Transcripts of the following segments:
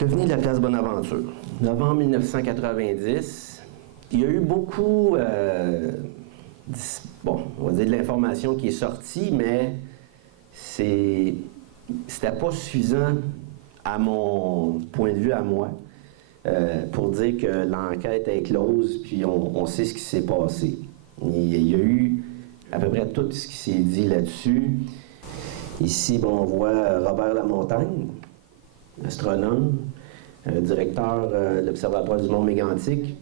L'OVNI de la place Bonaventure. Novembre 1990, il y a eu beaucoup, on va dire de l'information qui est sortie, mais c'était pas suffisant à mon point de vue à moi pour dire que l'enquête est close, puis on sait ce qui s'est passé. Il y a eu à peu près tout ce qui s'est dit là-dessus. Ici, on voit Robert Lamontagne, astronome, directeur de l'Observatoire du monde mégantique.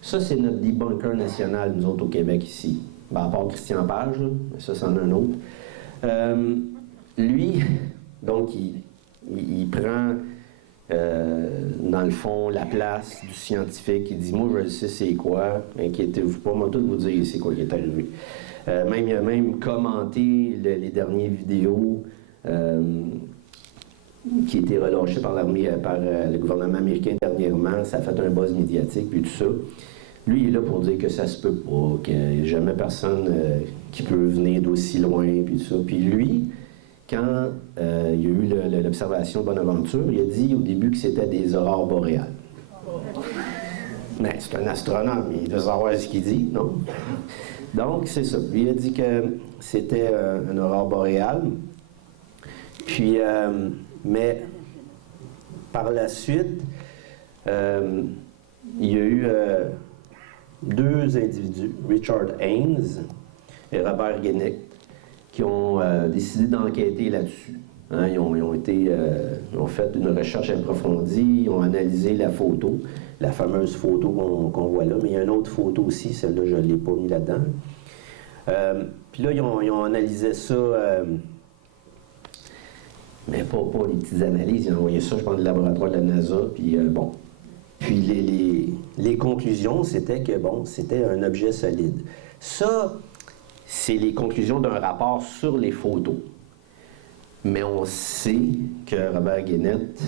Ça, c'est notre debunker national, nous autres, au Québec, ici. À part Christian Page, là, mais ça, c'en est un autre. Lui, donc, il prend, dans le fond, la place du scientifique. Il dit, moi, je sais c'est quoi, inquiétez-vous pas, moi, tout vous dire c'est quoi qui est arrivé. Il a même commenté les dernières vidéos qui étaient relâchées par l'armée, par le gouvernement américain dernièrement. Ça a fait un buzz médiatique, puis tout ça. Lui, il est là pour dire que ça se peut pas, qu'il n'y a jamais personne qui peut venir d'aussi loin, puis tout ça. Puis lui, quand il y a eu l'observation de Bonaventure, il a dit au début que c'était des aurores boréales. Mais c'est un astronome, il doit savoir ce qu'il dit, non? Donc, c'est ça. Lui a dit que c'était une aurore boréale. Puis, mais par la suite, il y a eu deux individus, Richard Haynes et Robert Guénic, qui ont décidé d'enquêter là-dessus. Hein, ils ont fait une recherche approfondie, ils ont analysé la photo, la fameuse photo qu'on voit là, mais il y a une autre photo aussi, celle-là, je ne l'ai pas mis là-dedans. Puis là, ils ont analysé ça, mais pas les petites analyses, ils ont envoyé ça, je pense, au laboratoire de la NASA, puis bon. Puis les conclusions, c'était que, bon, c'était un objet solide. Ça, c'est les conclusions d'un rapport sur les photos. Mais on sait que Robert Guénette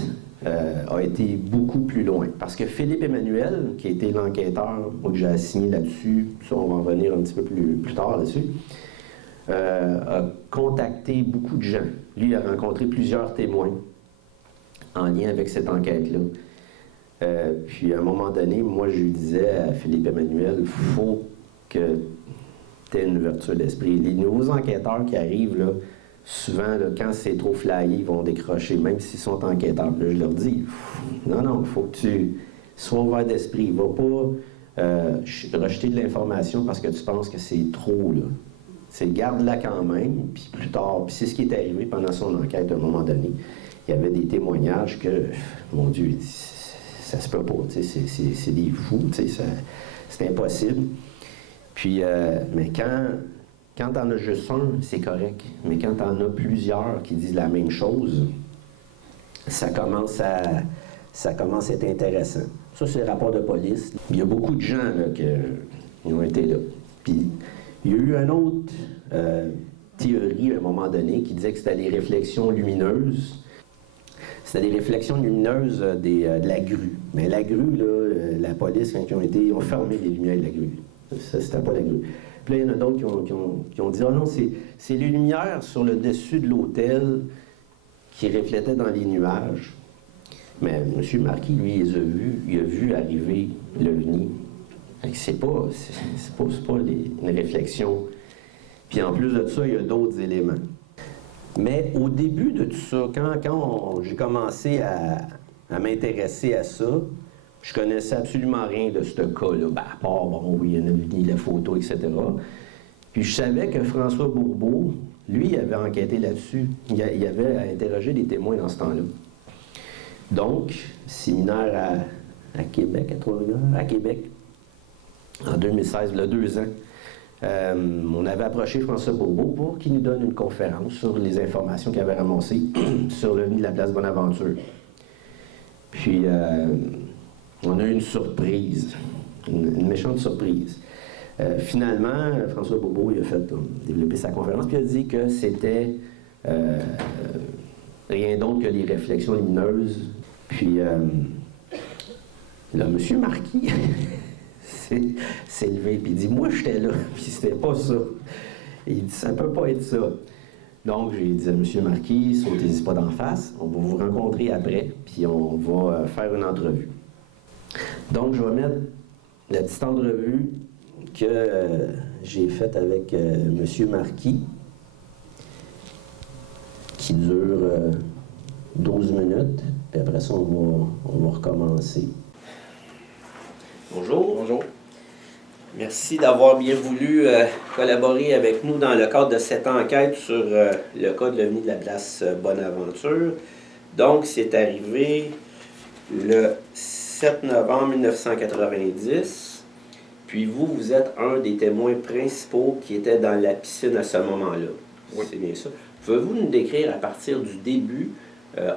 a été beaucoup plus loin. Parce que Philippe Emmanuel, qui a été l'enquêteur que j'ai assigné là-dessus, ça on va en revenir un petit peu plus tard là-dessus, a contacté beaucoup de gens. Lui, il a rencontré plusieurs témoins en lien avec cette enquête-là. Puis à un moment donné, moi je lui disais à Philippe Emmanuel, il faut que tu aies une ouverture d'esprit. Les nouveaux enquêteurs qui arrivent, là, souvent, là, quand c'est trop flyé, ils vont décrocher, même s'ils sont enquêteurs. Là, je leur dis, non, il faut que tu sois ouvert d'esprit. Va pas rejeter de l'information parce que tu penses que c'est trop, là. C'est garde-la quand même, puis plus tard, puis c'est ce qui est arrivé pendant son enquête à un moment donné. Il y avait des témoignages que, mon Dieu, il dit, ça se peut pas, c'est des fous, c'est impossible. Puis, mais quand t'en as juste un, c'est correct. Mais quand t'en as plusieurs qui disent la même chose, ça commence à être intéressant. Ça, c'est le rapport de police. Il y a beaucoup de gens là, qui ont été là. Puis, il y a eu une autre théorie à un moment donné qui disait que c'était des réflexions lumineuses. C'était des réflexions lumineuses de la grue. Mais la grue, là, la police, quand ils ont fermé les lumières de la grue. Ça, c'était pas la grue. Puis là, il y en a d'autres qui ont dit « Ah non, c'est les lumières sur le dessus de l'hôtel qui reflétaient dans les nuages. » Mais M. Marquis, lui, il a vu arriver l'OVNI. C'est pas une réflexion. Puis en plus de ça, il y a d'autres éléments. Mais au début de tout ça, quand j'ai commencé à m'intéresser à ça, je connaissais absolument rien de ce cas-là, à part, bon, oui, il y en a vu la photo, etc. Puis je savais que François Bourbeau, lui, il avait enquêté là-dessus. Il avait interrogé des témoins dans ce temps-là. Donc, séminaire à Québec, à Trois-Rivières, à Québec, en 2016, il y a 2 ans. On avait approché François Bourbeau pour qu'il nous donne une conférence sur les informations qu'il avait ramassées sur l'OVNI de la place Bonaventure. Puis, on a eu une surprise, une méchante surprise. Finalement, François Bourbeau, il a fait développer sa conférence, puis il a dit que c'était rien d'autre que les réflexions lumineuses. Puis, là, M. Marquis s'est levé, puis il dit « Moi, j'étais là, puis c'était pas ça. » Il dit « Ça peut pas être ça. » Donc, j'ai dit à M. Marquis, sautez-y pas d'en face, on va vous rencontrer après, puis on va faire une entrevue. Donc, je vais mettre la petite entrevue que j'ai faite avec M. Marquis, qui dure 12 minutes, puis après ça, on va recommencer. Bonjour. Bonjour. Merci d'avoir bien voulu collaborer avec nous dans le cadre de cette enquête sur le cas de l'OVNI de la place Bonaventure. Donc, c'est arrivé le 7 novembre 1990. Puis vous êtes un des témoins principaux qui était dans la piscine à ce moment-là. Oui. C'est bien ça. Pouvez-vous nous décrire à partir du début,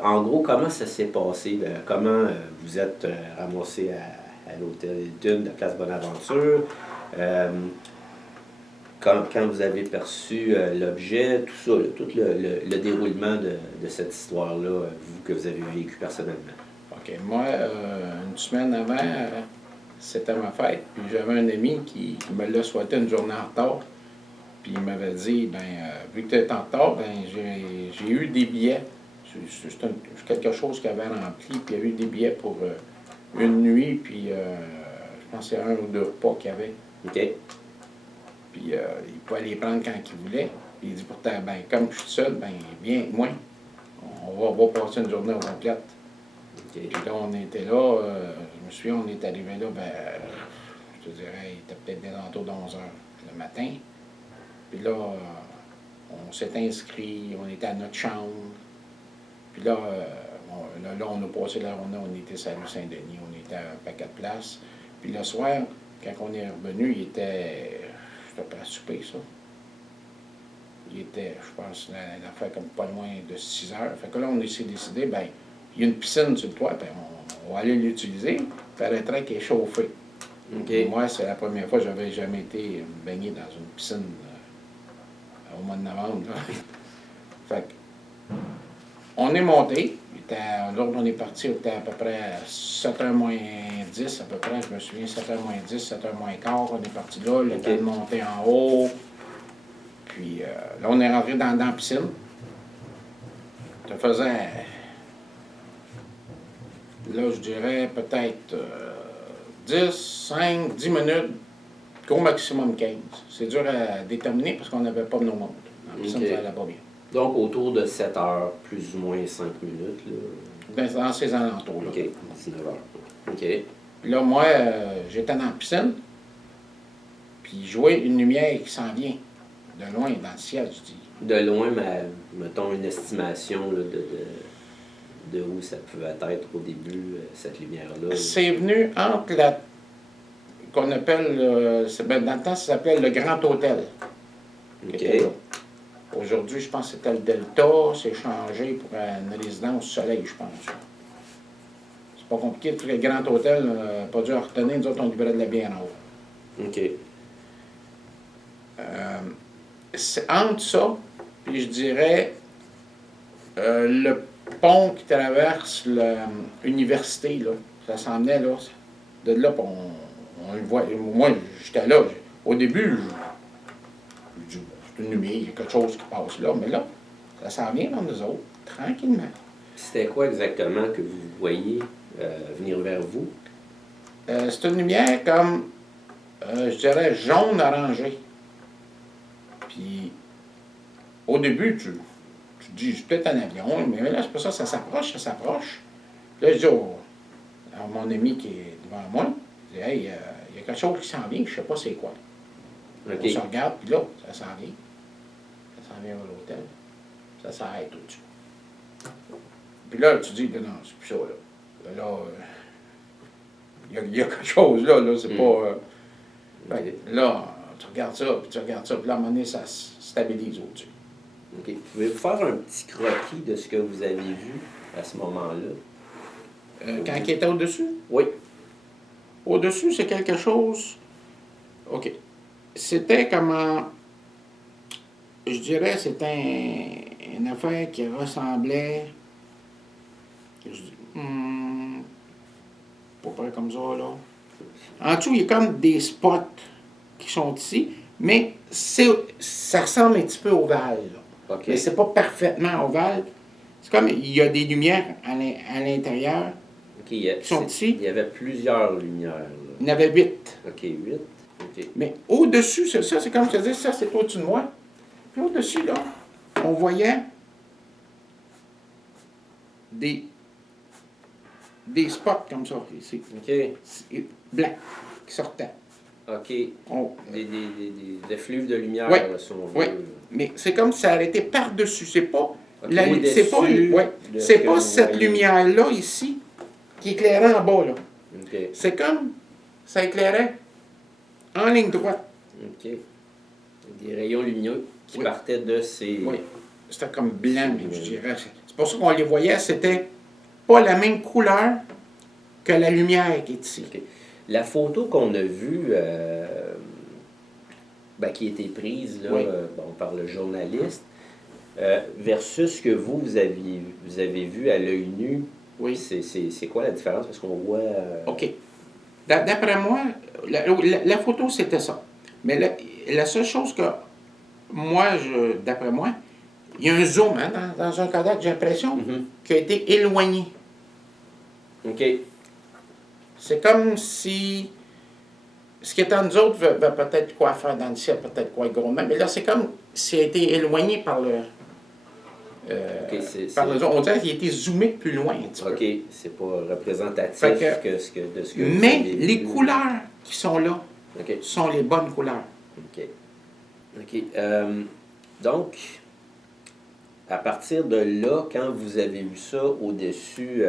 en gros, comment ça s'est passé? Comment vous êtes ramassé à l'hôtel Hilton de la place Bonaventure? Quand vous avez perçu l'objet, tout ça, là, tout le déroulement de cette histoire-là, vous, que vous avez vécu personnellement. OK. Moi, une semaine avant, c'était ma fête. Puis j'avais un ami qui me l'a souhaité une journée en retard. Puis il m'avait dit, vu que tu es en retard, j'ai eu des billets. C'est quelque chose qu'il avait rempli. Puis il y avait eu des billets pour une nuit. Puis je pense que c'est 1 ou 2 repas qu'il y avait. OK. Puis il pouvait les prendre quand il voulait. Puis il dit pourtant, comme je suis seul, viens avec moi. On va passer une journée complète. OK. Puis là, on était là, je me souviens, on est arrivé là, je te dirais, il était peut-être des alentours d'11 heures le matin. Puis là, on s'est inscrit, on était à notre chambre. Puis là, on a passé la journée, on était sur la rue Saint-Denis, on était à un paquet de places. Puis le soir, quand on est revenu, c'était pas à souper, ça. Il était, je pense, l'affaire comme pas loin de 6 heures. Fait que là, on s'est décidé, il y a une piscine sur le toit, on va aller l'utiliser, puis paraîtrait qu'elle est chauffée. Okay. Moi, c'est la première fois que j'avais jamais été baigné dans une piscine au mois de novembre. Là. Fait que, on est monté. L'autre, on est parti, on était à peu près à 7h moins 10, à peu près, je me souviens, 7h moins 10, 7h moins quart, on est parti là, le temps de monter en haut. Puis là, on est rentré dans la piscine. Ça faisait, là, je dirais peut-être 10 minutes, au maximum 15. C'est dur à déterminer parce qu'on n'avait pas de nos montres. La piscine, ça allait pas bien. Donc, autour de 7 heures, plus ou moins 5 minutes, là. Dans ces alentours-là. OK, 19 heures. OK. Puis là, moi, j'étais dans la piscine, puis je voyais une lumière qui s'en vient, de loin, dans le ciel, je dis. De loin, mettons une estimation là, de où ça pouvait être au début, cette lumière-là. C'est venu entre qu'on appelle, dans le temps, ça s'appelait le Grand Hôtel. OK. Aujourd'hui, je pense que c'était le Delta, c'est changé pour une résidence Soleil, je pense. C'est pas compliqué, tous les grands hôtels, pas dur à retenir, nous autres, on livrait de la bière en haut. OK. C'est entre ça, puis je dirais le pont qui traverse l'université, là, ça s'en venait, là, de là, on le voit. Moi, j'étais là. Au début, je dis, c'est une lumière, il y a quelque chose qui passe là, mais là, ça s'en vient dans nous autres, tranquillement. C'était quoi exactement que vous voyez venir vers vous? C'est une lumière comme, je dirais, jaune-orangé. Puis, au début, tu te dis, c'est peut-être un avion, mais là, c'est pas ça, ça s'approche. Puis là, je dis à mon ami qui est devant moi, je dis, hey, il y a quelque chose qui s'en vient, je sais pas c'est quoi. Okay. On se regarde, puis là, ça s'en vient. Ça s'en vient à l'hôtel. Ça s'arrête au-dessus. Puis là, tu dis, non, c'est plus ça, là. Là, il y a quelque chose, là, c'est pas... Là, tu regardes ça, puis là, à un moment donné, ça se stabilise au-dessus. OK. Pouvez-vous faire un petit croquis de ce que vous avez vu à ce moment-là? Quand il était au-dessus? Oui. Au-dessus, c'est quelque chose... OK. C'était comment... Je dirais, c'était une affaire qui ressemblait... Pas près comme ça, là. En dessous, il y a comme des spots qui sont ici, mais ça ressemble un petit peu ovale, là. OK. Mais c'est pas parfaitement ovale. C'est comme, il y a des lumières à l'intérieur. OK, qui sont ici. il y avait plusieurs lumières. Là. Il y en avait 8. OK, 8. OK. Mais au-dessus, ça, c'est comme je te dis, ça, c'est au-dessus de moi. Puis au-dessus, là, on voyait des spots comme ça, ici. OK. Blancs, qui sortaient. OK. On- Des effluves de lumière, Ouais, là, si on veut. ouais. Mais c'est comme si ça arrêtait par-dessus. C'est pas, OK, c'est pas, au-dessus ouais, de c'est ce pas que cette vous voyez. lumière-là, ici, qui éclairait en bas, là. OK. C'est comme ça éclairait en ligne droite. OK. Des rayons lumineux qui Oui. partaient de ces... Oui. C'était comme blanc, même, je dirais. C'est pour ça qu'on les voyait, c'était pas la même couleur que la lumière qui est ici. OK. La photo qu'on a vue, qui a été prise là, Oui. par le journaliste, versus ce que vous avez vu à l'œil nu, Oui. c'est quoi la différence? Parce qu'on voit... OK. D'après moi, la photo, c'était ça. Mais la seule chose que moi, d'après moi, il y a un zoom hein, dans un Kodak, j'ai l'impression, Mhm. qui a été éloigné. OK. C'est comme si ce qui est en nous autres va peut-être quoi faire dans le ciel, peut-être quoi être gros. Mais là, c'est comme s'il a été éloigné par le. OK, par le zoom. On dirait qu'il a été zoomé plus loin un petit peu. OK, c'est pas représentatif Fait de ce que vous Mais avez les vu. couleurs qui sont là OK. sont les bonnes couleurs. OK. OK. Donc, à partir de là, quand vous avez vu ça au-dessus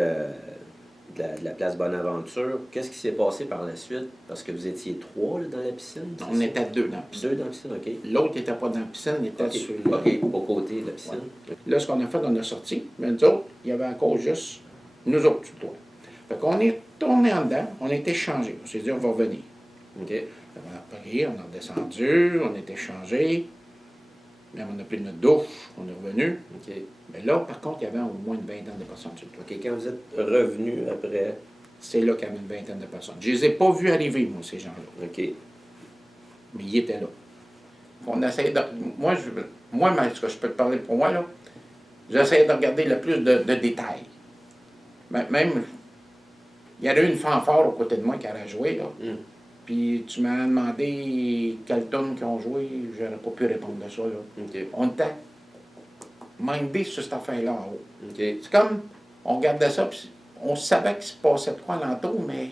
de la place Bonaventure, qu'est-ce qui s'est passé par la suite? Parce que vous étiez 3 là, dans la piscine? c'est On ça? était 2 dans la piscine. 2 dans la piscine, OK. L'autre n'était pas dans la piscine, il était OK, sur OK, au côté de la piscine. Là, ce qu'on a fait, on a sorti. Mais nous autres, il y avait encore juste nous autres sur le toit. Fait qu'on est tourné en dedans, on a été changés. On s'est dit, on va revenir. OK. On a pris, on a redescendu, on a été changés. Même on a pris notre douche, on est revenu. OK. Mais là, par contre, il y avait au moins une vingtaine de personnes sur le toit. OK, quand vous êtes revenu après... C'est là qu'il y avait une vingtaine de personnes. Je les ai pas vus arriver, moi, ces gens-là. OK. Mais ils étaient là. On essayait de... Moi, ce que je peux te parler pour moi, là, j'essayais de regarder le plus de détails. Même, il y avait une fanfare au côté de moi qui allait jouer, là. Mm. Puis tu m'as demandé quelle tonne qu'ils ont joué, j'aurais pas pu répondre de ça, là. OK. On était mindé sur cette affaire-là en haut. OK. C'est comme, on regardait ça, puis on savait qu'il se passait de quoi alentour, mais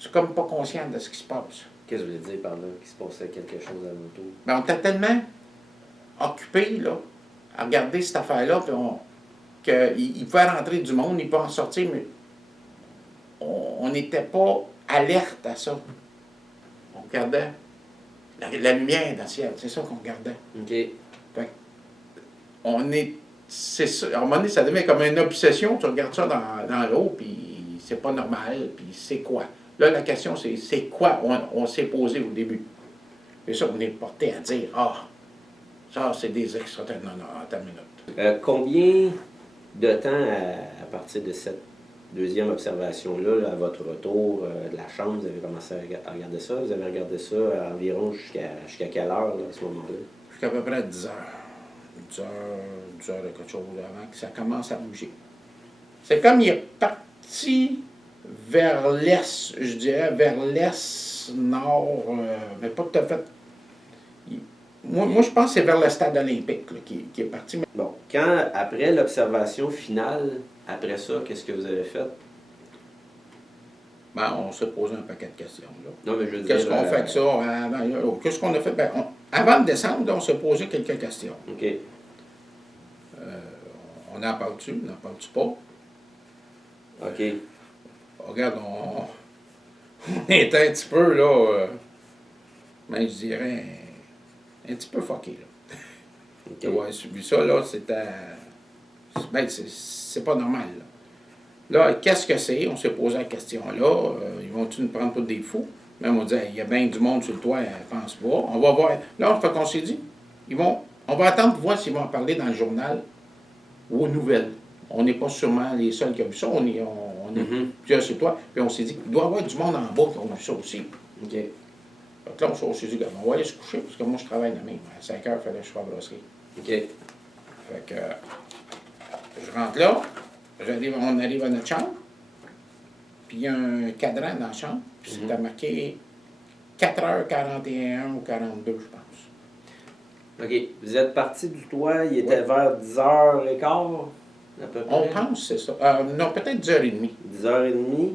c'est comme pas conscient de ce qui se passe. Qu'est-ce que vous voulez dire par là? Qu'il se passait quelque chose à l'auto? Mais on était tellement occupés, là, à regarder cette affaire-là, puis qu'il pouvait rentrer du monde, il peut en sortir, mais on n'était pas alerte à ça. On regardait la lumière dans le ciel, c'est ça qu'on regardait. OK. Fait c'est ça, à un moment donné, ça devient comme une obsession, tu regardes ça dans l'eau, puis c'est pas normal, puis c'est quoi? Là, la question, c'est quoi on s'est posé au début. Et ça, on est porté à dire, ça, c'est des extraterrestres. Non, attends une minute. Combien de temps, à partir de cette deuxième observation-là, là, à votre retour de la chambre, vous avez commencé à regarder ça? Vous avez regardé ça environ jusqu'à quelle heure, là, à ce moment-là? Jusqu'à peu près 10 heures. 10 heures de quelque chose avant que ça commence à bouger. C'est comme il est parti vers l'est, je dirais, vers l'est, nord, mais pas tout à fait. Moi, je pense que c'est vers le stade olympique là, qui est parti. Bon, après l'observation finale, après ça, qu'est-ce que vous avez fait? Ben, on s'est posé un paquet de questions. Là. Non, mais je veux dire... Qu'est-ce qu'on fait de ça? Qu'est-ce qu'on a fait? Ben, avant de descendre, là, on s'est posé quelques questions. OK. On en parle-tu? On n'en parle-tu pas? OK. Regarde, on était un petit peu, là, je dirais, un petit peu fucké, là. OK. D'avoir subi ça, là, c'est pas normal, là. Là, qu'est-ce que c'est? On s'est posé la question, là. Ils vont-tu nous prendre pour des fous? Même on dit, il y a bien du monde sur le toit, je pense pas. On va voir. Là, fait qu'on s'est dit, on va attendre de voir s'ils vont en parler dans le journal ou aux nouvelles. On n'est pas sûrement les seuls qui ont vu ça. On est plusieurs sur le toit. Puis on s'est dit, il doit y avoir du monde en bas qui ont vu ça aussi. OK. Fait que là, on s'est dit, on va aller se coucher, parce que moi, je travaille la même. À 5 heures, il fallait que je sois à la brasserie. OK. Fait que je rentre là, on arrive à notre chambre, puis il y a un cadran dans la chambre, puis c'était marqué 4h41 ou 42, je pense. OK. Vous êtes parti du toit, il était vers 10h15, à peu près? On pense, c'est ça. Non, peut-être 10h30. 10h30.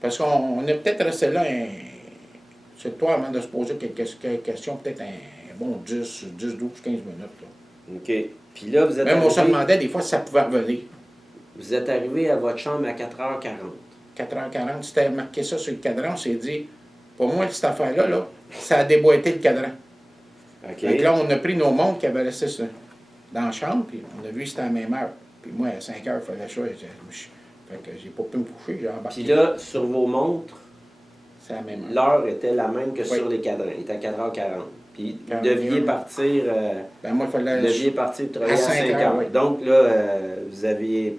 Parce qu'on est peut-être resté là sur le toit avant de se poser quelques questions, peut-être un bon 10, 12, 15 minutes. Là. OK. Puis là, vous êtes Même on se arrivé, demandait des fois si ça pouvait revenir. vous êtes arrivé à votre chambre à 4h40. 4h40, c'était marqué ça sur le cadran, on s'est dit, pour moi, cette affaire-là, là, ça a déboîté le cadran. OK. Donc là, on a pris nos montres qui avaient resté dans la chambre, puis on a vu que c'était à la même heure. Puis moi, à 5 heures, il fallait ça. Fait que j'ai pas pu me coucher, j'ai embarqué. Puis là, sur vos montres, C'est à la même heure. l'heure était la même que Oui. sur les cadrans. Il était à 4h40. Puis vous 41. deviez partir... Ben moi, il fallait... Vous deviez partir travailler à 5 5 heures, heures. oui. Donc là, vous êtes Puis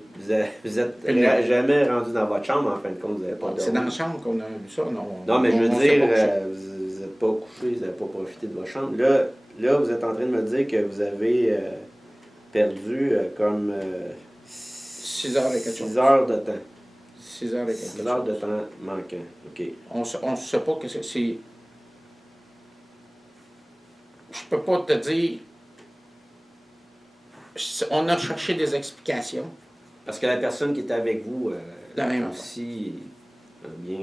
là- jamais rendu dans votre chambre, en fin de compte, vous n'avez pas dormi. C'est dans la chambre qu'on a vu ça, non? Non, mais je veux on s'est dire, pas couché. vous n'êtes pas couché, vous n'avez pas profité de votre chambre. Là, vous êtes en train de me dire que vous avez perdu comme 6 heures et quelque 6 chose. heures de temps. 6 heures et quelque 6 chose. heures de temps manquant. OK. On ne sait pas que c'est... Je peux pas te dire... On a cherché des explications. Parce que la personne qui était avec vous La même aussi a bien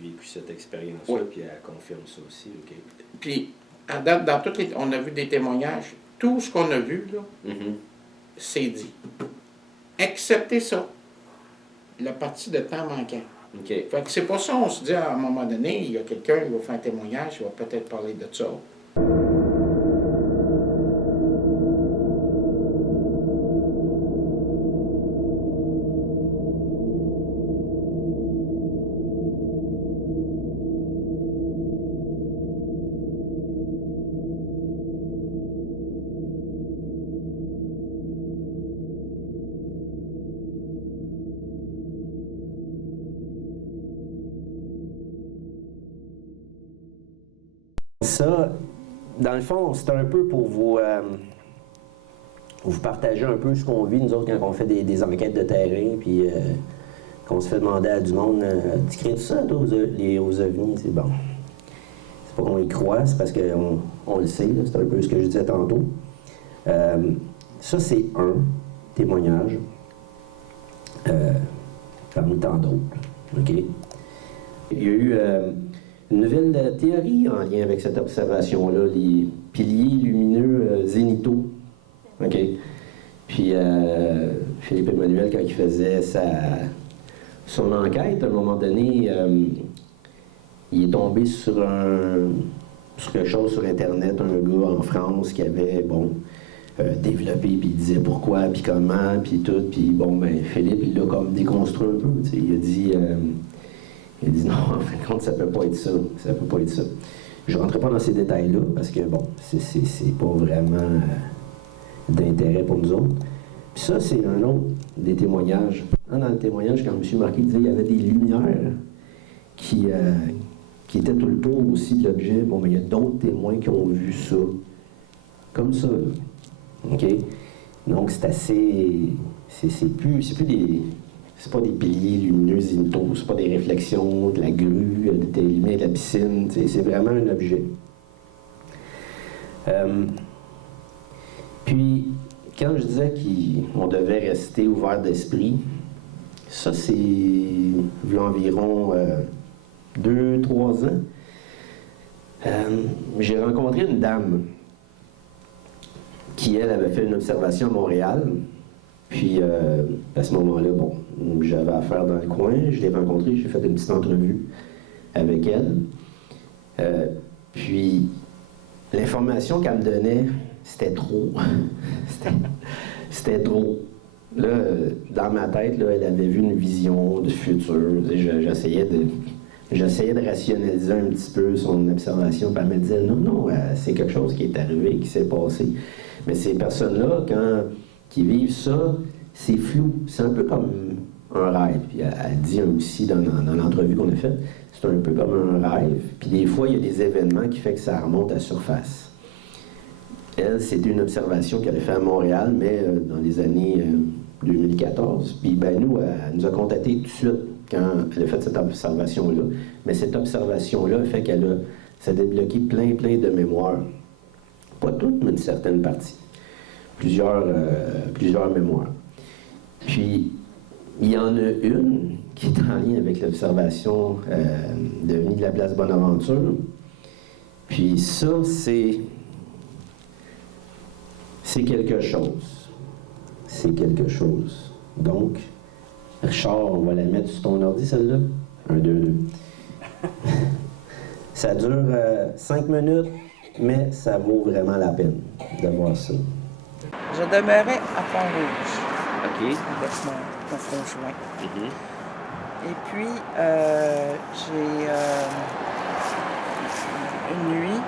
vécu cette expérience-là, Oui. puis elle confirme ça aussi. OK. Puis, à date, dans toutes on a vu des témoignages. Tout ce qu'on a vu, là, Mhm. c'est dit. Excepté ça, la partie de temps manquant. OK. Fait que c'est pour ça on se dit à un moment donné, il y a quelqu'un qui va faire un témoignage, il va peut-être parler de ça. Ça, dans le fond, c'est un peu pour vous partager un peu ce qu'on vit, nous autres, quand on fait des enquêtes de terrain, puis qu'on se fait demander à du monde, tu crées tout ça, toi, aux ovnis? C'est bon. C'est pas qu'on y croit, c'est parce qu'on le sait, là, c'est un peu ce que je disais tantôt. Ça, c'est un témoignage, parmi tant d'autres. OK? Il y a eu une nouvelle théorie en lien avec cette observation-là, les piliers lumineux zénitaux. OK? Puis Philippe Emmanuel, quand il faisait son enquête, à un moment donné, il est tombé sur quelque chose sur Internet, un gars en France qui avait, développé, puis il disait pourquoi, puis comment, puis tout, puis bon, ben Philippe, il l'a comme déconstruit un peu, tu sais, il a dit non, en fin de compte, ça peut pas être ça, ça peut pas être ça. Je rentrerai pas dans ces détails-là, parce que bon, c'est pas vraiment d'intérêt pour nous autres. Puis ça, c'est un autre des témoignages. Dans le témoignage, quand M. Marquis disait qu'il y avait des lumières qui étaient tout le tour aussi de l'objet, bon, mais il y a d'autres témoins qui ont vu ça, comme ça, là. OK? Donc, c'est assez... C'est pas des piliers lumineux zénitaux, c'est pas des réflexions de la grue, des lumières de la piscine, c'est vraiment un objet. Puis, quand je disais qu'on devait rester ouvert d'esprit, ça, c'est il y a environ 2-3 ans. J'ai rencontré une dame qui, elle, avait fait une observation à Montréal. Puis, à ce moment-là, bon, j'avais affaire dans le coin, je l'ai rencontrée, j'ai fait une petite entrevue avec elle. Puis, l'information qu'elle me donnait, c'était trop. C'était trop. Là, dans ma tête, là, elle avait vu une vision du futur. J'essayais de rationaliser un petit peu son observation, puis elle me disait, non, c'est quelque chose qui est arrivé, qui s'est passé. Mais ces personnes-là, qui vivent ça, c'est flou. C'est un peu comme un rêve. Puis elle dit aussi dans l'entrevue qu'on a faite, c'est un peu comme un rêve. Puis des fois, il y a des événements qui font que ça remonte à la surface. elle, c'était une observation qu'elle a fait à Montréal, mais dans les années 2014. Puis ben, nous, elle nous a contactés tout de suite quand elle a fait cette observation-là. Mais cette observation-là fait ça a débloqué plein de mémoires. Pas toutes, mais une certaine partie. Plusieurs mémoires. Puis, il y en a une qui est en lien avec l'observation de venue de la place Bonaventure. Puis ça, c'est quelque chose. C'est quelque chose. Donc, Richard, on va la mettre sur ton ordi, celle-là. 1, 2, 2. Ça dure 5 minutes, mais ça vaut vraiment la peine de voir ça. Je demeurais à Pont-Rouge OK. avec mon conjoint. Mhm. Et puis, j'ai une nuit,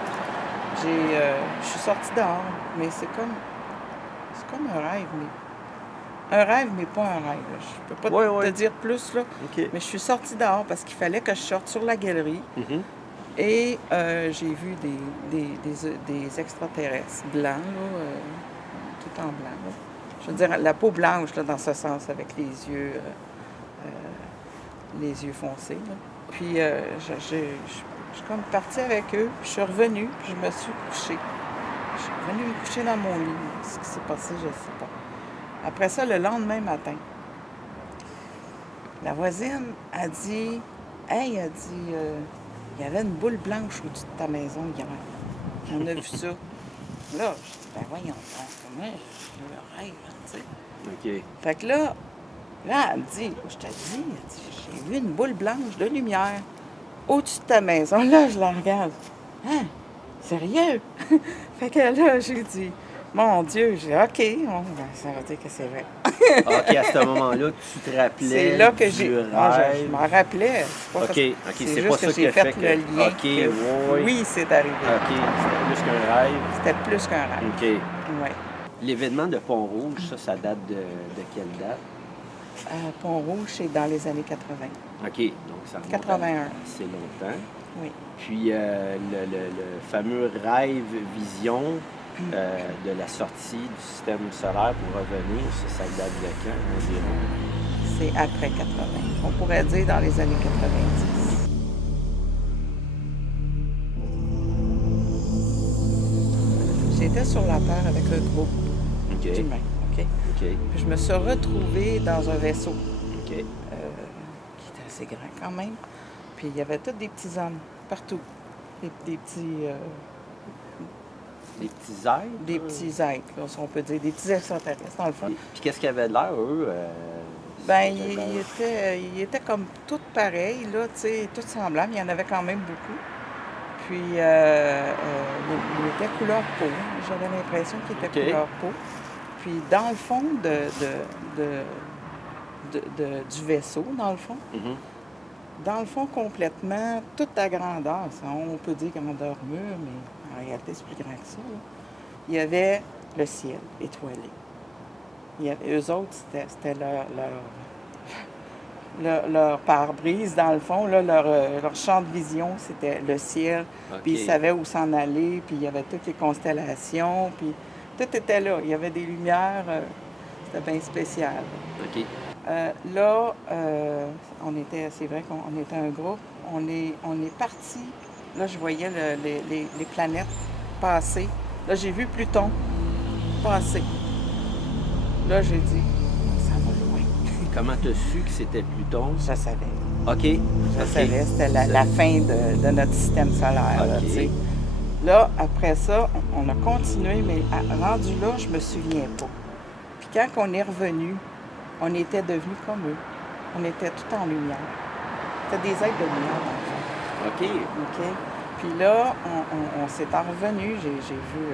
je suis sortie dehors, mais c'est comme un rêve, mais pas un rêve. Là. Je peux pas te dire plus, là. OK. Mais je suis sortie dehors parce qu'il fallait que je sorte sur la galerie. Mhm. Et j'ai vu des extraterrestres blancs, là, tout en blanc. Là. Je veux dire, la peau blanche, là, dans ce sens, avec les yeux foncés. Là. Puis, je suis comme partie avec eux, puis je suis revenue, puis je me suis couchée. Je suis revenue me coucher dans mon lit. Ce qui s'est passé, je ne sais pas. Après ça, le lendemain matin, la voisine a dit, « Hey, elle dit, il y avait une boule blanche au-dessus de ta maison hier. On a vu ça. » Là, je dis, « Ben voyons, comment je le rêve, tu sais. » OK. Fait que là, elle me dit, « Je te dis, elle dit, j'ai vu une boule blanche de lumière au-dessus de ta maison. » Là, je la regarde. « Hein? Sérieux? » Fait que là, j'ai dit, « Mon Dieu, j'ai dit, OK, bon, ben, ça veut dire que c'est vrai. » OK, à ce moment-là, tu te rappelais C'est là que du j'ai. rêve. Je m'en rappelais. C'est pas OK, parce- OK, c'est juste pas que ça qui j'ai a fait fait que... le lien. OK, que- Oui, c'est arrivé. OK, c'était plus qu'un rêve. C'était plus qu'un rêve. OK. Oui. L'événement de Pont-Rouge, ça date de quelle date? Pont-Rouge, c'est dans les années 80. OK, donc ça remonte à 81. assez longtemps. Oui. Puis le fameux rêve vision de la sortie du système solaire pour revenir, ça date de quand environ? C'est après 80. On pourrait dire dans les années 90. J'étais sur la Terre avec un groupe OK, d'humains. OK? OK, Puis je me suis retrouvée dans un vaisseau OK. qui était assez grand quand même. Puis il y avait tous des petits hommes partout. Des petits Des petits êtres? des petits êtres, là, si on peut dire, des petits extraterrestres, dans le fond. Puis qu'est-ce qu'ils avaient de l'air, eux? Ben, c'était ils étaient comme tous pareils, là, tu sais, tous semblables. Il y en avait quand même beaucoup. Puis, ils étaient couleur peau. J'avais l'impression qu'ils étaient OK. couleur peau. Puis, dans le fond du vaisseau, dans le fond, Mhm. dans le fond, complètement, toute la grandeur, ça, on peut dire grandeur mur, mais en réalité, c'est plus grand que ça, là. Il y avait le ciel étoilé. Eux autres, c'était leur pare-brise, dans le fond, là, leur champ de vision, c'était le ciel. OK. Puis ils savaient où s'en aller, puis il y avait toutes les constellations, puis tout était là. Il y avait des lumières, c'était bien spécial. OK. Là, c'est vrai qu'on était un groupe. On est parti. Là, je voyais les planètes passer. Là, j'ai vu Pluton passer. Là, j'ai dit, ça va loin. Comment t'as su que c'était Pluton? Je savais. OK. Je OK. savais. C'était la fin de notre système solaire. Là, OK. tu sais. Là, après ça, on a continué, mais rendu là, je me souviens pas. Puis quand on est revenu, on était devenus comme eux. On était tout en lumière. C'était des êtres de lumière, dans le fond. OK. OK? Puis là, on s'est en revenu. J'ai vu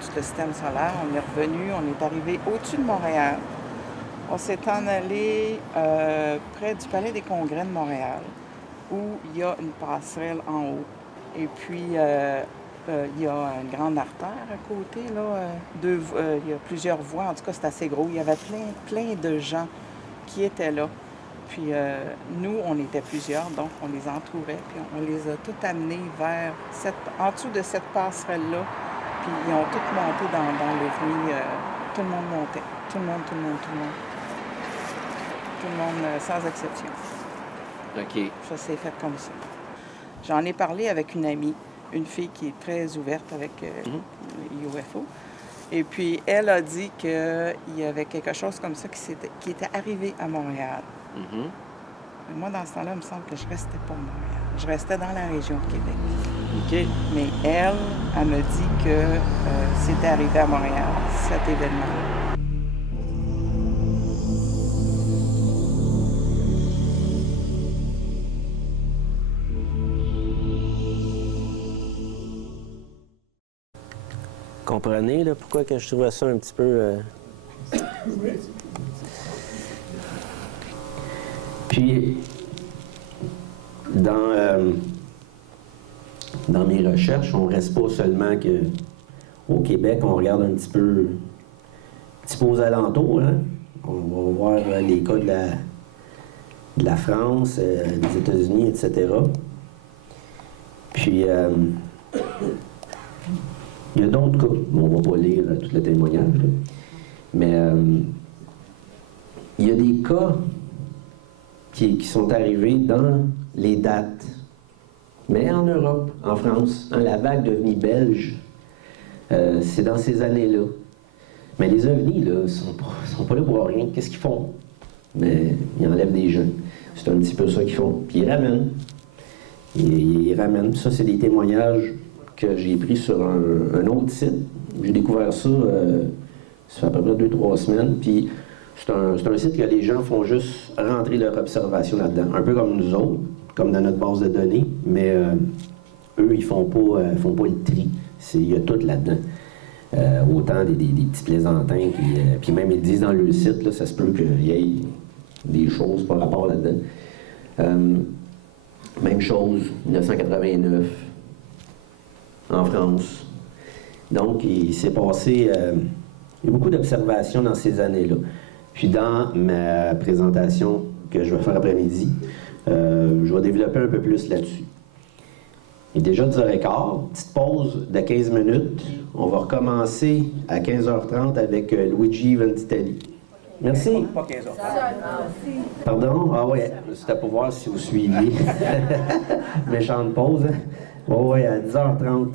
tout le système solaire. On est revenu. On est arrivé au-dessus de Montréal. On s'est en allé près du Palais des Congrès de Montréal, où il y a une passerelle en haut. Et puis, il y a une grande artère à côté, là. Il y a plusieurs voies. En tout cas, c'est assez gros. Il y avait plein de gens qui étaient là. Puis nous, on était plusieurs, donc on les entourait, puis on les a tous amenés en dessous de cette passerelle-là. Puis ils ont tous monté dans l'OVNI. Tout le monde montait. Tout le monde. Tout le monde, sans exception. OK. Ça s'est fait comme ça. J'en ai parlé avec une amie, une fille qui est très ouverte avec les UFO. Et puis, elle a dit qu'il y avait quelque chose comme ça qui était arrivé à Montréal. Mais moi, dans ce temps-là, il me semble que je restais pas à Montréal. Je restais dans la région de Québec. OK. Mais elle me dit que c'était arrivé à Montréal, cet événement. Comprenez là, pourquoi que je trouvais ça un petit peu... Puis, dans mes recherches, on ne reste pas seulement au Québec, on regarde un petit peu aux alentours. Hein? On va voir les cas de la France, des États-Unis, etc. Puis, il y a d'autres cas. On ne va pas lire tout le témoignage. Là. Mais il y a des cas qui sont arrivés dans les dates. Mais en Europe, en France, la vague d'OVNI belge, c'est dans ces années-là. Mais les OVNI, là, sont pas là pour rien. Qu'est-ce qu'ils font? Mais ils enlèvent des jeunes. C'est un petit peu ça qu'ils font. Puis ils ramènent. Ils ramènent. Ça, c'est des témoignages que j'ai pris sur un autre site. J'ai découvert ça, ça fait à peu près 2-3 semaines. Puis c'est un site que les gens font juste rentrer leur observation là-dedans. Un peu comme nous autres, comme dans notre base de données, mais eux, ils font pas le tri. Il y a tout là-dedans. Autant des petits plaisantins, puis même ils disent dans le site, là, ça se peut qu'il y ait des choses par rapport là-dedans. Même chose, 1989, en France. Donc, il s'est passé... il y a beaucoup d'observations dans ces années-là. Puis dans ma présentation que je vais faire après-midi, je vais développer un peu plus là-dessus. Il est déjà 10h15, petite pause de 15 minutes. On va recommencer à 15h30 avec Luigi Ventitelli. Merci. Pas 15 ans. Pardon? Ah ouais, c'était pour voir si vous suiviez. Méchante pause, hein? Ouais, à 10h30.